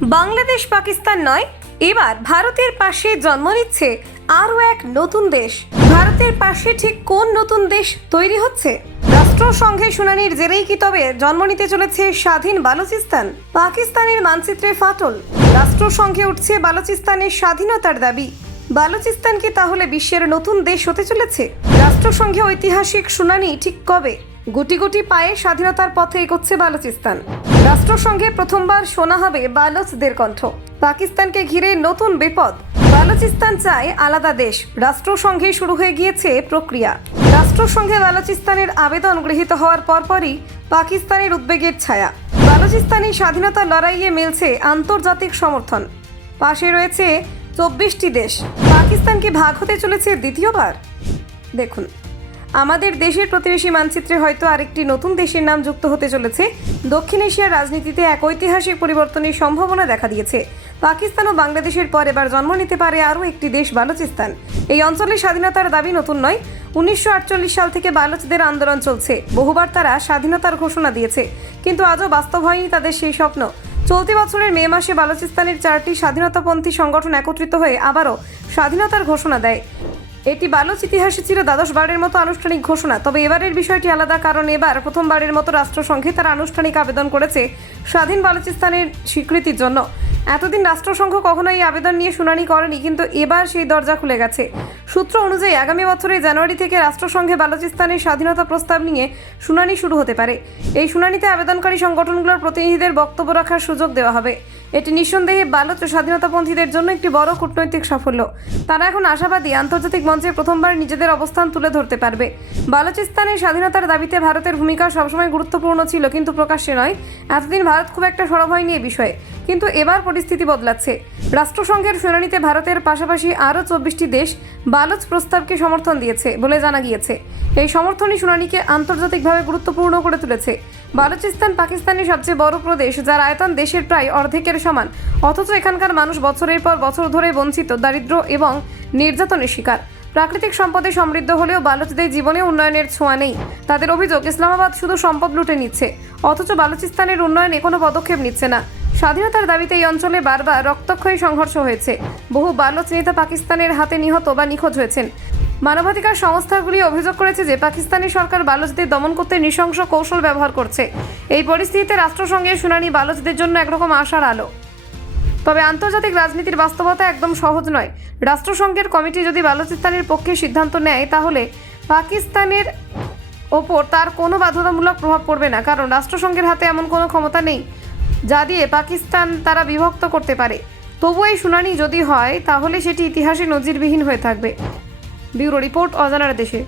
বাংলাদেশ পাকিস্তান নয়, এবার ভারতের পাশে জন্ম নিচ্ছে আরও এক নতুন দেশ। ভারতের পাশে ঠিক কোন নতুন দেশ তৈরি হচ্ছে? রাষ্ট্রসংঘে শুনানির জেরেই কি তবে জন্ম নিতে চলেছে স্বাধীন বালুচিস্তান? পাকিস্তানের মানচিত্রে ফাটল, রাষ্ট্রসংঘে উঠছে বালুচিস্তানের স্বাধীনতার দাবি। বালুচিস্তান কি তাহলে বিশ্বের নতুন দেশ হতে চলেছে? রাষ্ট্রসংঘে ঐতিহাসিক শুনানি ঠিক কবে? গুটি গুটি পায়ে স্বাধীনতার পথে এগোচ্ছে বালুচিস্তান। রাষ্ট্রসংঘে প্রথমবার শোনা হবে বালুচদের কণ্ঠ। পাকিস্তানকে ঘিরে নতুন বিপদ। বালুচিস্তান চায় আলাদা দেশ। রাষ্ট্রসংঘে শুরু হয়ে গিয়েছে প্রক্রিয়া। রাষ্ট্রসংঘে বালুচিস্তানের আবেদন গৃহীত হওয়ার পরপরই পাকিস্তানের উদ্বেগের ছায়া। বালুচিস্তানি স্বাধীনতা লড়াইয়ে মিলছে আন্তর্জাতিক সমর্থন। পাশে রয়েছে 24টি দেশ। পাকিস্তান কি ভাগ হতে চলেছে দ্বিতীয়বার? দেখুন, আমাদের দেশের প্রতিবেশী মানচিত্রে হয়তো আরেকটি নতুন দেশের নাম যুক্ত হতে চলেছে। দক্ষিণ এশিয়ার রাজনীতিতে এক ঐতিহাসিক পরিবর্তনের সম্ভাবনা দেখা দিয়েছে। পাকিস্তান ও বাংলাদেশের পর এবার জন্ম নিতে পারে আরও একটি দেশ, বালুচিস্তান। এই অঞ্চলের স্বাধীনতার দাবি নতুন নয়। 1948 সাল থেকে বালুচদের আন্দোলন চলছে। বহুবার তারা স্বাধীনতার ঘোষণা দিয়েছে, কিন্তু আজও বাস্তব হয়নি তাদের সেই স্বপ্ন। চলতি বছরের মে মাসে বালুচিস্তানের 4টি স্বাধীনতাপন্থী সংগঠন একত্রিত হয়ে আবারও স্বাধীনতার ঘোষণা দেয়। এটি বালুচ ইতিহাসে ছিল দ্বাদশবারের মতো আনুষ্ঠানিক ঘোষণা। তবে এবারের বিষয়টি আলাদা, কারণ এবার প্রথমবারের মতো রাষ্ট্রসংঘে তারা আনুষ্ঠানিক আবেদন করেছে স্বাধীন বালুচিস্তানের স্বীকৃতির জন্য। এতদিন রাষ্ট্রসংঘ কখনো এই আবেদন নিয়ে শুনানি করেনি, কিন্তু এবার সেই দরজা খুলে গেছে। সূত্র অনুযায়ী আগামী বছরের জানুয়ারি থেকে রাষ্ট্রসংঘে বালুচিস্তানের স্বাধীনতা প্রস্তাব নিয়ে শুনানি শুরু হতে পারে। এই শুনানিতে আবেদনকারী সংগঠনগুলোর প্রতিনিধিদের বক্তব্য রাখার সুযোগ দেওয়া হবে। এটি নিঃসন্দেহে বালুচ স্বাধীনতাপন্থীদের জন্য একটি বড় কূটনৈতিক সাফল্য। তারা এখন আশাবাদী আন্তর্জাতিক মঞ্চে প্রথমবার নিজেদের অবস্থান তুলে ধরতে পারবে। বালুচিস্তানের স্বাধীনতার দাবিতে ভারতের ভূমিকা সবসময় গুরুত্বপূর্ণ ছিল, কিন্তু প্রকাশ্যে নয়। এতদিন ভারত খুব একটা সরব হয়নি এ বিষয়ে, কিন্তু এবার পরিস্থিতি বদলাচ্ছে। রাষ্ট্রসংঘের শুনানিতে ভারতের পাশাপাশি আরও 24টি দেশ বালুচ প্রস্তাবকে সমর্থন দিয়েছে বলে জানা গিয়েছে। এই সমর্থনই শুনানিকে আন্তর্জাতিকভাবে গুরুত্বপূর্ণ করে তুলেছে। বালুচিস্তান পাকিস্তানের সবচেয়ে বড় প্রদেশ, যার আয়তন দেশের প্রায় অর্ধেকের সমান। অথচ এখানকার মানুষ বছরের পর বছর ধরে বঞ্চিত, দারিদ্র্য এবং নির্যাতনের শিকার। প্রাকৃতিক সম্পদে সমৃদ্ধ হলেও বালুচদের জীবনে উন্নয়নের ছোঁয়া নেই। তাদের অভিযোগ, ইসলামাবাদ শুধু সম্পদ লুটে নিচ্ছে, অথচ বালুচিস্তানের উন্নয়নে কোনো পদক্ষেপ নিচ্ছে না। স্বাধীনতার দাবিতে এই অঞ্চলে বারবার রক্তক্ষয়ী সংঘর্ষ হয়েছে। বহু বালুচ নেতা পাকিস্তানের হাতে নিহত বা নিখোঁজ হয়েছেন। মানবাধিকার সংস্থাগুলি অভিযোগ করেছে যে পাকিস্তানি সরকার বালুচদের দমন করতে নৃশংস কৌশল ব্যবহার করছে। এই পরিস্থিতিতে রাষ্ট্রসংঘের শুনানি বালুচদের জন্য একরকম আশার আলো। তবে আন্তর্জাতিক রাজনীতির বাস্তবতা একদম সহজ নয়। রাষ্ট্রসংঘের কমিটি যদি বালুচিস্তানের পক্ষে সিদ্ধান্ত নেয়, তাহলে পাকিস্তানের ওপর তার কোনো বাধ্যতামূলক প্রভাব পড়বে না, কারণ রাষ্ট্রসংঘের হাতে এমন কোনো ক্ষমতা নেই যা দিয়ে পাকিস্তান তারা বিভক্ত করতে পারে। তবু এই শুনানি যদি হয়, তাহলে সেটি ইতিহাসে নজিরবিহীন হয়ে থাকবে। ব্যুরো রিপোর্ট, অজানার দেশে।